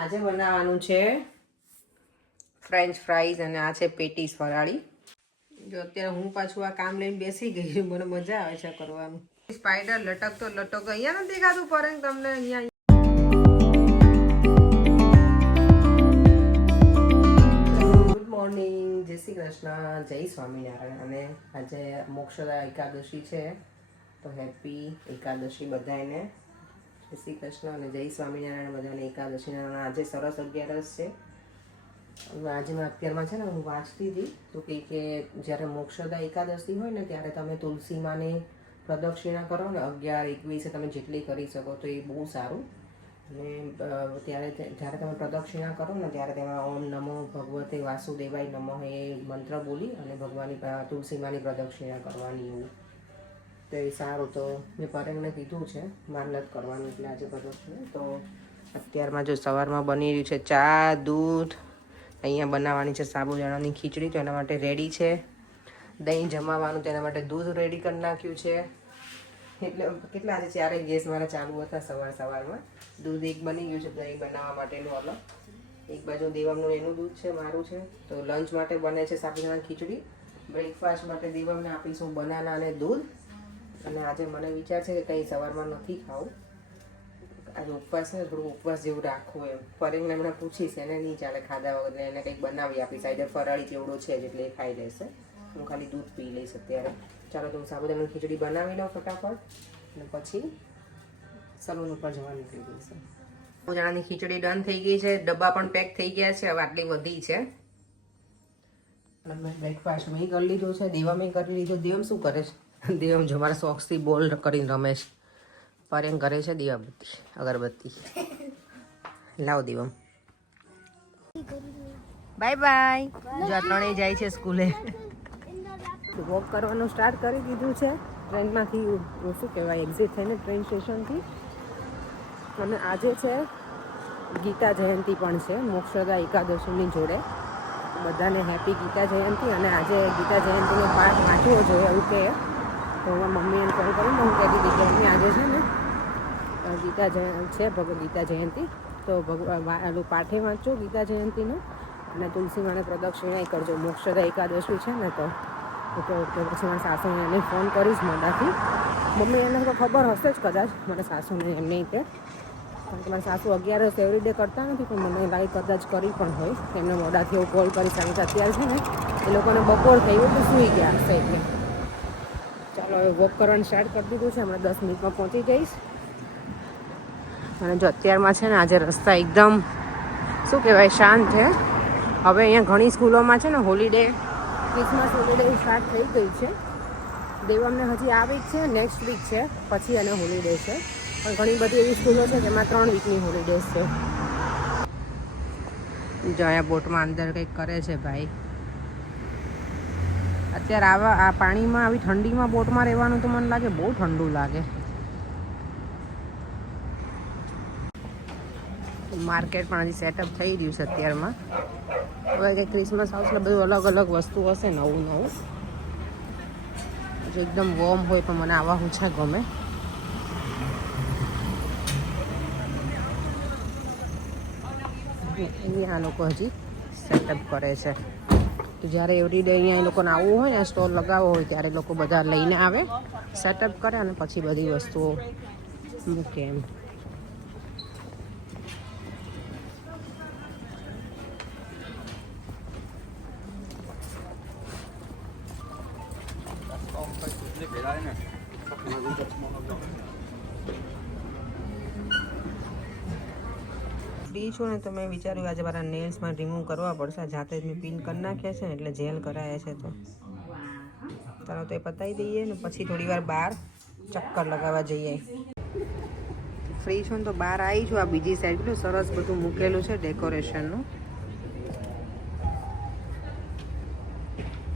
આજે બનાવવાનું છે ફ્રેન્ચ ફ્રાઈઝ અને આ છે પેટીસ ફરાળી. જો અત્યારે હું પાછું આ કામ લઈને બેસી ગઈ, મને મજા આવે છે કરવાનું. સ્પાઈડર લટકતો લટકતો અહીંયા નથી દેખાતું પરેંગ તમને? અહીંયા ગુડ મોર્નિંગ, જય શ્રી કૃષ્ણ, જય સ્વામિનારાયણ. અને આજે મોક્ષદા એકાદશી છે, તો હેપી એકાદશી બધાને. જય શ્રી કૃષ્ણ અને જય સ્વામિનારાયણ બધાને એકાદશીના. આજે સરસ 11 છે. આજે મેં અત્યારમાં છે ને હું વાંચતી હતી તો કે જ્યારે મોક્ષદા એકાદશી હોય ને ત્યારે તમે તુલસી માની પ્રદક્ષિણા કરો ને 11, 21 તમે જેટલી કરી શકો તો એ બહુ સારું. અને જ્યારે તમે પ્રદક્ષિણા કરો ને ત્યારે તેમાં ઓમ નમો ભગવતે વાસુદેવાય નમઃ એ મંત્ર બોલી અને ભગવાનની તુલસી માની પ્રદક્ષિણા કરવાની. એવું તો એ સારું. તો મેં પરેંગને કીધું છે માનત કરવાનું, એટલે આજે પ્રદક્ષિણા. તો અત્યારમાં જો સવારમાં બની રહ્યું છે ચા, દૂધ. અહીંયા બનાવવાની છે સાબુદાણાની ખીચડી, તો એના માટે રેડી છે. દહીં જમાવાનું, તેના માટે દૂધ રેડી કરી નાખ્યું છે. એટલે કેટલા આજે 4 ગેસ મારા ચાલુ હતા સવારમાં. દૂધ એક બની ગયું છે દહીં બનાવવા માટેનું અલગ. એક બાજુ દેવમનું એનું દૂધ છે, મારું છે. તો લંચ માટે બને છે સાબુદાણાની ખીચડી. બ્રેકફાસ્ટ માટે દેવમને આપીશું બનાના અને દૂધ. અને આજે મને વિચાર છે કે કંઈ સવારમાં નથી ખાવું. આજે ઉપવાસ છે, થોડું ઉપવાસ જેવું રાખવું એમ. પરેંગને હમણાં પૂછીશ, એને નહીં ચાલે ખાધા વગર, એને કંઈક બનાવી આપીશ. આઈડર ફરાળી ચેવડો છે એટલે એ ખાઈ લેશે. હું ખાલી દૂધ પી લઈશ અત્યારે. ચાલો તો હું સાબુદાણાની ખીચડી બનાવી લઉં ફટાફટ, અને પછી સલૂન ઉપર જવા નીકળી ગઈ છે. સાબુદાણાની ખીચડી ડન થઈ ગઈ છે, ડબ્બા પણ પેક થઈ ગયા છે. હવે આટલી વધી છે. અને મેં બ્રેકફાસ્ટ મેં કરી લીધું છે, દેવમે કરી લીધું. દેવમ શું કરે છે? દેવમ જો મારા શોખથી બોલ કરીને રમે છે. પરેંગ કરે છે દીવાબત્તી, અગરબત્તી. લાવ દેવમ. Bye bye. જો આ ત્રણેય જાય છે સ્કૂલે. વોક કરવાનું સ્ટાર્ટ કરી દીધું છે ટ્રેનમાંથી. શું કહેવાય, એક્ઝિટ થઈને ટ્રેન સ્ટેશનથી. અને આજે છે ગીતા જયંતિ પણ છે મોક્ષદા એકાદશીની જોડે. બધાને હેપી ગીતા જયંતિ. અને આજે ગીતા જયંતિનો પાઠ વાંચવો જોઈએ એવું કહે. તો મમ્મી એને કોલ કરીને હું કહેતી હતી કે મમ્મી આજે છે ને ગીતા ગીતા જયંતિ, તો પાઠે વાંચો ગીતા જયંતિનું, અને તુલસી માને પ્રદક્ષિણા કરજો. મોક્ષદા એકાદશી છે ને તો પછી મારા સાસુને એને ફોન કરીશ મોડાથી. મમ્મી એને તો ખબર હશે જ કદાચ મારા સાસુને, એમને કે કારણ કે મારા સાસુ 11 એવરીડે કરતા નથી, પણ મને લાગે કદાચ કરી પણ હોય. એમને મોડાથી હું કોલ કરીશ, કારણ કે અત્યારે છે ને એ લોકોને બપોર થઈ હોય તો સૂઈ ગયા હશે. એટલે ચાલો હવે વોક કરવાનું સ્ટાર્ટ કરી દીધું છે. હમણાં 10 મિનિટમાં પહોંચી જઈશ. અને જો અત્યારમાં છે ને આજે રસ્તા એકદમ શું કહેવાય શાંત છે. હવે અહીંયા ઘણી સ્કૂલોમાં છે ને હોલિડે, ક્રિસમસ હોલિડે સ્ટાર્ટ થઈ ગઈ છે. દેવમને હજી આ વીક છે, નેક્સ્ટ વીક છે, પછી એને હોલિડે છે. પણ ઘણી બધી એવી સ્કૂલો છે જેમાં 3 વીકની હોલિડેઝ છે. જો અહીંયા બોટમાં અંદર કંઈક કરે છે ભાઈ. અત્યારે આ પાણીમાં આવી ઠંડીમાં બોટમાં રહેવાનું તો મને લાગે બહુ ઠંડુ લાગે. માર્કેટ પણ હજી સેટઅપ થઈ રહ્યું છે અત્યારમાં. હવે કંઈક ક્રિસમસ આવશે એટલે બધું અલગ અલગ વસ્તુ હશે, નવું નવું. જો એકદમ વોર્મ હોય પણ મને આવા ઓછા ગમે. એવી આ લોકો હજી સેટઅપ કરે છે. તો જ્યારે એવરી ડે અહીંયા એ લોકોને આવવું હોય ને, સ્ટોલ લગાવવો હોય, ત્યારે લોકો બધા લઈને આવે, સેટઅપ કરે અને પછી બધી વસ્તુઓ મૂકે એમ. ફ્રી છું ને તો મેં વિચાર્યું આજે મારા નેલ્સમાં રિમૂવ કરવા પડશે. જાતે જ મેં પિન કરી નાખ્યા છે ને, એટલે જેલ કરાયા છે. તો ચાલો તો એ પતાવી દઈએ ને પછી થોડી વાર બહાર ચક્કર લગાવવા જઈએ. ફ્રી છું ને તો બહાર આવી છું. આ બીજી સાઈડ કેટલું સરસ બધું મૂકેલું છે ડેકોરેશનનું.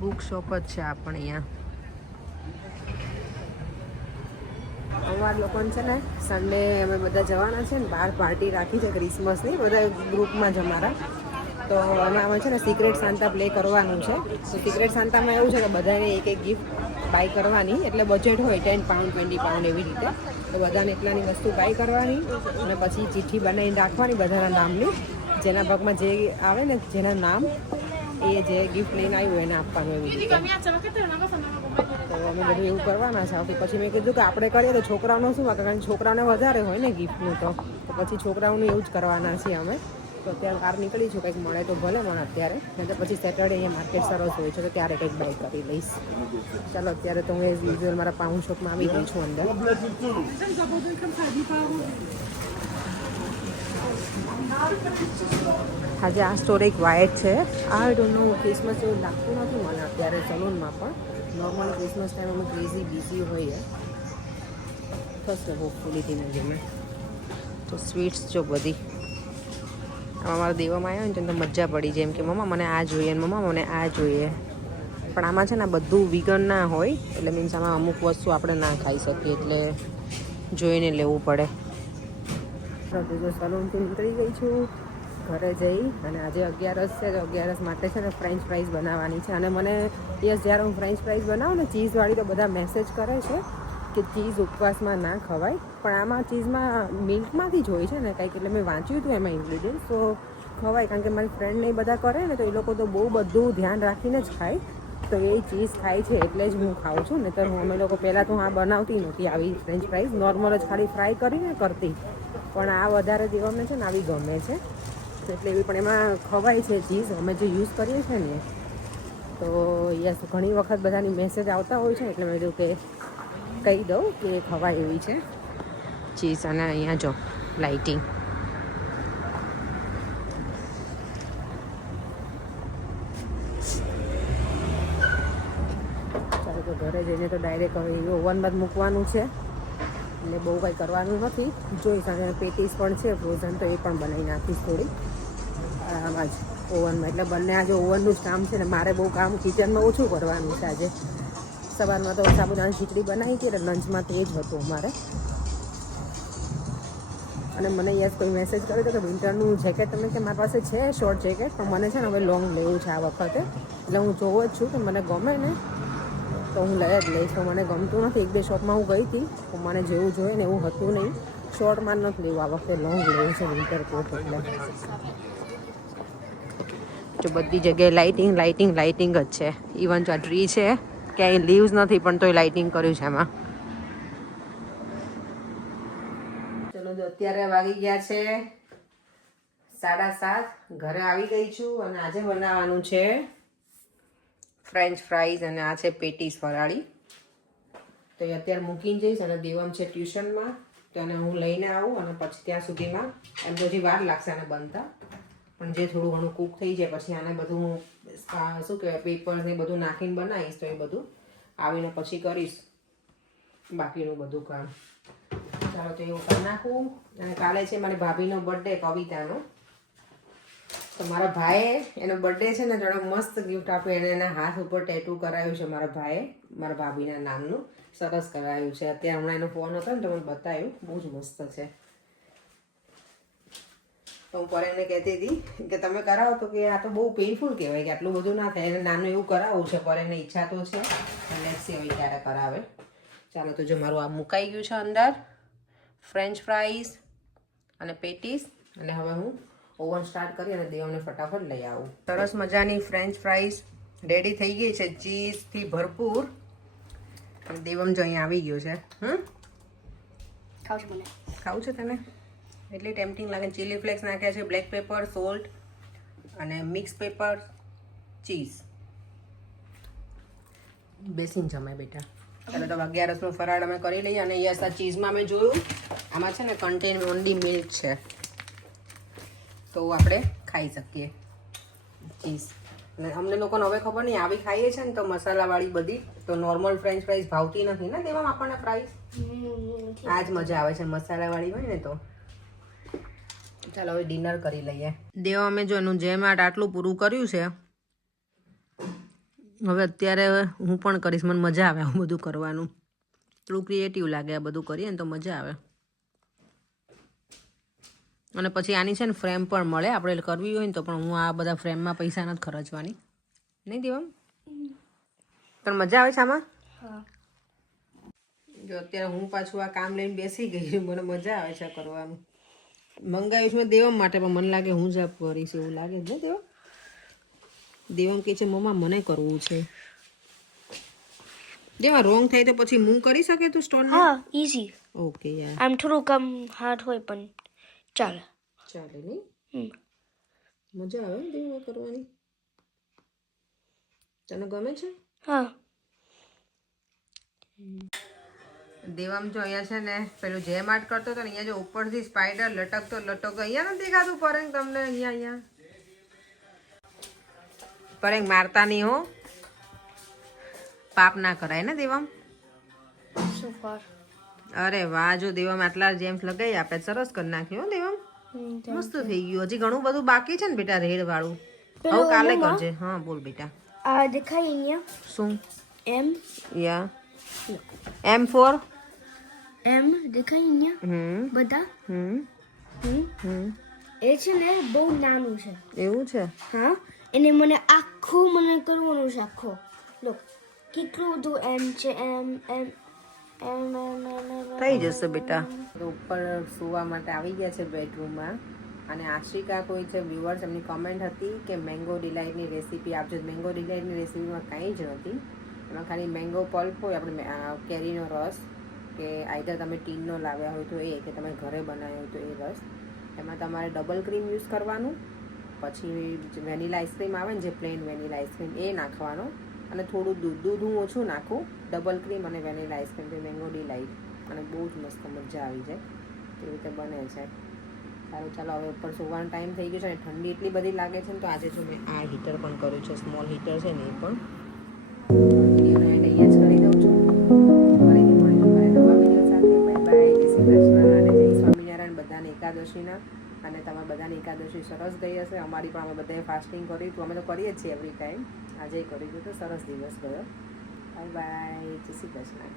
બુક શોપ જ છે આ પણ અહીંયા. અમારા લોકોને છે ને સન્ડે અમે બધા જવાના છે ને બહાર, પાર્ટી રાખી છે ક્રિસમસની, બધા ગ્રુપમાં જ અમારા. તો એમાં છે ને સિક્રેટ સાન્તા પ્લે કરવાનું છે. તો સિક્રેટ સાન્તામાં એવું છે કે બધાને એક ગિફ્ટ બાય કરવાની, એટલે બજેટ હોય 10 પાઉન્ડ 20 પાઉન્ડ એવી રીતે. તો બધાને એટલાની વસ્તુ બાય કરવાની અને પછી ચિઠ્ઠી બનાવીને રાખવાની બધાના નામની, જેના ભાગમાં જે આવે ને જેના નામ એ જે ગિફ્ટ લઈને આવ્યું એને આપવાનું એવી રીતે. તો અમે બધું એવું કરવાના છે. પછી મેં કીધું કે આપણે કરીએ તો છોકરાઓનું શું, કારણ કે છોકરાઓને વધારે હોય ને ગિફ્ટનું, તો પછી છોકરાઓનું એવું જ કરવાના છીએ અમે. તો અત્યારે બહાર નીકળી છું, કંઈક મળે તો ભલે મને અત્યારે, નહીં તો પછી સેટરડે અહીંયા માર્કેટ સરસ હોય છે તો ત્યારે કંઈક બાય કરી લઈશ. ચાલો અત્યારે તો હું એઝ યુઝ્યુઅલ મારા પાઉન્ડ શોપમાં આવી ગઈ છું અંદર. આજે આ સ્ટોર એક વાઇટ છે. આઈ ડોન્ટ નો, ક્રિસમસ એવું લાગતું નથી મને અત્યારે સલૂનમાં, પણ નોર્મલ ક્રિસમસ ટાઈમ અમે ક્રેઝી બિઝી હોઈએ. થશે હોપફુલી ધીમે ધીમે. તો સ્વીટ્સ જો બધી અમારા દેવામાં આવ્યો ને તો મજા પડી જાય, એમ કે મમ્મા મને આ જોઈએ ને મમ્મા મને આ જોઈએ. પણ આમાં છે ને બધું વિગન ના હોય, એટલે મીન્સ આમાં અમુક વસ્તુ આપણે ના ખાઈ શકીએ, એટલે જોઈને લેવું પડે. જો સલૂનથી નીકળી ગઈ છું ઘરે જઈ, અને આજે 11 છે તો 11 માટે છે ને ફ્રેન્ચ ફ્રાઈઝ બનાવવાની છે. અને મને જ્યારે હું ફ્રેન્ચ ફ્રાઈઝ બનાવું ને ચીઝવાળી, તો બધા મેસેજ કરે છે કે ચીઝ ઉપવાસમાં ના ખવાય, પણ આમાં ચીઝમાં મિલ્કમાંથી જ હોય છે ને કંઈક, એટલે મેં વાંચ્યું હતું એમાં ઇન્ગ્રીડિયન્ટ, તો ખવાય. કારણ કે મારી ફ્રેન્ડને એ બધા કરે ને તો એ લોકો તો બહુ બધું ધ્યાન રાખીને જ ખાય, તો એ ચીઝ ખાય છે એટલે જ હું ખાઉં છું. નહીં તો અમે લોકો પહેલાં તો બનાવતી નહોતી આવી ફ્રેન્ચ ફ્રાઈઝ, નોર્મલ જ ખાલી ફ્રાય કરીને કરતી, પણ આ વધારે દેવાને છે ને આવી ગમે છે એટલે એવી. પણ એમાં ખવાય છે ચીઝ અમે જે યુઝ કરીએ છીએ ને, તો યસ ઘણી વખત બધાની મેસેજ આવતા હોય છે, એટલે મેં કીધું કે કહી દઉં કે ખવાય એવી છે ચીઝ. અને અહીંયા જો લાઇટિંગ, ચાલો તો ઘરે જઈને તો ડાયરેક્ટ હવે ઓવનમાં જ મૂકવાનું છે, એટલે બહુ કંઈ કરવાનું નથી. જોઈશ, અને પેટીસ પણ છે ફ્રોઝન, તો એ પણ બનાવી નાખીશ થોડી આમાં જ ઓવનમાં. એટલે બંને આજે ઓવનનું જ કામ છે ને મારે બહુ કામ કિચનમાં ઓછું કરવાનું છે આજે. સવારમાં તો સાબુદાણાની ખીચડી બનાવી હતી એટલે લંચમાં તો એ જ હતું અમારે. અને મને યસ કોઈ મેસેજ કર્યો હતો કે વિન્ટરનું જેકેટ તમે, કે મારી પાસે છે શોર્ટ જેકેટ, પણ મને છે ને હવે લોંગ લેવું છે આ વખતે, એટલે હું જોઉં જ છું કે મને ગમે ને તો હું લઈ જ લઈશ. તો મને ગમતું નથી. 1-2 શોપમાં હું ગઈ હતી તો મને જેવું જોઈએ ને એવું હતું નહીં. શોર્ટમાં નથી લેવું આ વખતે, લોંગ લેવું છે વિન્ટર કોટ. એટલે જો બધી જગ્યાએ લાઇટિંગ લાઇટિંગ લાઇટિંગ જ છે. ઇવન જો આ ટ્રી છે ક્યાંય લીવ્સ નથી, પણ તોય લાઇટિંગ કર્યું છે એમાં. ચલો જો અત્યારે વાગી ગયા છે 7:30. ઘરે આવી ગઈ છું અને આજે બનાવવાનું છે ફ્રેન્ચ ફ્રાઈઝ, અને આ છે પેટીસ ફરાળી. તો એ અત્યારે મૂકીને જઈશ, અને દેવમ છે ટ્યુશનમાં, તો એને હું લઈને આવું, અને પછી ત્યાં સુધીમાં એમ તો હજી વાર લાગશે આને બનતા, પણ જે થોડું ઘણું કૂક થઈ જાય પછી આને બધું શું કહેવાય પેપર ને બધું નાખીને બનાવીશ. તો એ બધું આવીને પછી કરીશ બાકીનું બધું કામ. ચાલો તો એવું કરી નાખું. અને કાલે છે મારી ભાભીનો બર્થડે, કવિતાનો. તો મારા ભાઈએ એનો બર્થડે છે ને થોડો મસ્ત ગિફ્ટ આપ્યું. એને એના હાથ ઉપર ટેટુ કરાવ્યું છે મારા ભાઈએ, મારા ભાભીના નામનું. સરસ કરાવ્યું છે. અત્યારે હમણાં એનો ફોન હતો ને તો મને બતાવ્યું, બહુ જ મસ્ત છે. તો હું પરેશને કહેતી હતી કે તમે કરાવો, તો કે આ તો બહુ પેઇનફુલ કહેવાય કે આટલું બધું ના થાય. એને નાનું એવું કરાવવું છે, પરેશને ઈચ્છા તો છે, લેટ્સ સી હવે ક્યારે કરાવે. ચાલો તો જો મારું આ મુકાઈ ગયું છે અંદર ફ્રેન્ચ ફ્રાઈઝ અને પેટીસ, અને હવે હું ઓવન સ્ટાર્ટ કરી અને દેવને ફટાફટ લઈ આવું. સરસ મજાની ફ્રેન્ચ ફ્રાઈઝ રેડી થઈ ગઈ છે, ચીઝથી ભરપૂર. અને દેવમ જો અહીંયા આવી ગયો છે. ખાવું છે તને? એટલી ટેમ્પટિંગ લાગે. ચીલી ફ્લેક્સ નાખ્યા છે, બ્લેક પેપર, સોલ્ટ અને મિક્સ પેપર, ચીઝ. બેસીને જમાય બેટા. ચાલો તો 11નો ફરાળ અમે કરી લઈએ. અને યસ આ ચીઝમાં મેં જોયું આમાં છે ને કન્ટેન ઓનલી મિલ્ક છે, તો આપણે ખાઈ શકીએ ચીઝ. અને અમને લોકોને હવે ખબર નહીં, આવી ખાઈએ છે ને તો મસાલાવાળી બધી, તો નોર્મલ ફ્રેન્ચ ફ્રાઈઝ ભાવતી નથી ને તેમાં આપણને ફ્રાઈઝ. આ જ મજા આવે છે મસાલાવાળી હોય ને તો. ચાલો હવે ડિનર કરી લઈએ. દેવ અમે જો એનું જેમ આટલું પૂરું કર્યું છે. હવે અત્યારે હું પણ કરીશ. મને મજા આવે આવું બધું કરવાનું, થોડું ક્રિએટિવ લાગે. આ બધું કરીએ ને તો મજા આવે. અને પછી આની છે ને ફ્રેમ પણ મળે, આપણે કરવી હોય ને તો. પણ હું આ બધા ફ્રેમમાં પૈસા નથી ખર્ચવાની, નહીં દેવમ? પણ મજા આવે છે આમાં. હા જો અત્યારે હું પાછું આ કામ લઈને બેસી ગઈ છું. મને મજા આવે છે કરવાનું. મંગાવ્યું છે મેં દેવમ માટે, પણ મને લાગે હું જ કરીશ એવું લાગે છે. દેવમ દેવમ કહે છે મમ્મા મને કરવું છે. જેમાં રોંગ થાય તો પછી હું કરી શકે તું સ્ટોન? હા ઇઝી. ઓકે યાર, આમ થોડું કમ હાર્ડ હોય પણ ચાલે. ચાલે નહીં? હમ. મજા આવે ને દેવમ કરવાની? તને ગમે છે? હા દેવામ જો અહીંયા છે ને પેલું જેમ આર્ટ કરતો હતો ને, અહીંયા જો ઉપરથી સ્પાઈડર લટકતો અહીંયા નથી દેખાતું પરેંગ તમને? અહીંયા પરેંગ મારતા નહીં હો, પાપ ના કરાય ને દેવામ. સુપર. અરે વાહ, જો દેવામ આટલા જેમ્સ લગાવી આપે, સરસ કરી નાખ્યું હો દેવામ. મસ્ત થઈ ગયું. હજી ઘણું બધું બાકી છે ને બેટા, રેડ વાળું. હવે કાલે કરજે. હા બોલ બેટા. આ દેખાય અહીંયા શું? એમ યા M4. એમ દેખાય અહીંયા બધા. એ છે ને બહુ નાનું છે. એવું છે? હા એને મને આખું મને કરવાનું છે આખો. લો કેટલું બધું એમ છે. એમ એમ એમ થઈ જશે બેટા. ઉપર સુવા માટે આવી ગયા છે બેડરૂમમાં. અને આશિકા કોઈ છે વ્યુઅર્સ, એમની કમેન્ટ હતી કે મેંગો ડિલાઇટની રેસીપી આપજો. મેંગો ડિલાઇટની રેસીપીમાં કાંઈ જ નથી. એમાં ખાલી મેંગો પલ્પ હોય, આપણે કેરીનો રસ, કે આઈધર તમે ટીનનો લાવ્યા હોય તો એ, કે તમે ઘરે બનાવ્યો હોય તો એ રસ. એમાં તમારે ડબલ ક્રીમ યુઝ કરવાનું, પછી વેનીલા આઈસ્ક્રીમ આવે ને જે પ્લેન વેનીલા આઈસ્ક્રીમ એ નાખવાનો, અને થોડું દૂધ હું ઓછું નાખું, ડબલ ક્રીમ અને વેનીલા આઈસ્ક્રીમ, તો મેંગો ડિલાઇટ. અને બહુ જ મસ્ત મજા આવી જાય એવી રીતે બને છે. સારું ચાલો, હવે ઉપર સુવાનો ટાઈમ થઈ ગયો છે અને ઠંડી એટલી બધી લાગે છે ને, તો આજે જો મેં આ હીટર પણ કર્યું છે, સ્મોલ હીટર છે ને એ પણ. વિડીયોને એન્ડ અહીંયા જ કરી દઉં છું. ફરીથી મળીશું મારા નવા વિડીયો સાથે. Bye bye. જય શ્રી કૃષ્ણ અને જય સ્વામિનારાયણ બધાને એકાદશીના. અને તમારા બધાની એકાદશી સરસ ગઈ હશે. અમારી પણ અમે બધાએ ફાસ્ટિંગ કર્યું હતું. અમે તો કરીએ જ છીએ એવરી ટાઈમ. આજે કર્યું હતું તો સરસ દિવસ ગયો. Bye bye. જય શ્રી કૃષ્ણ.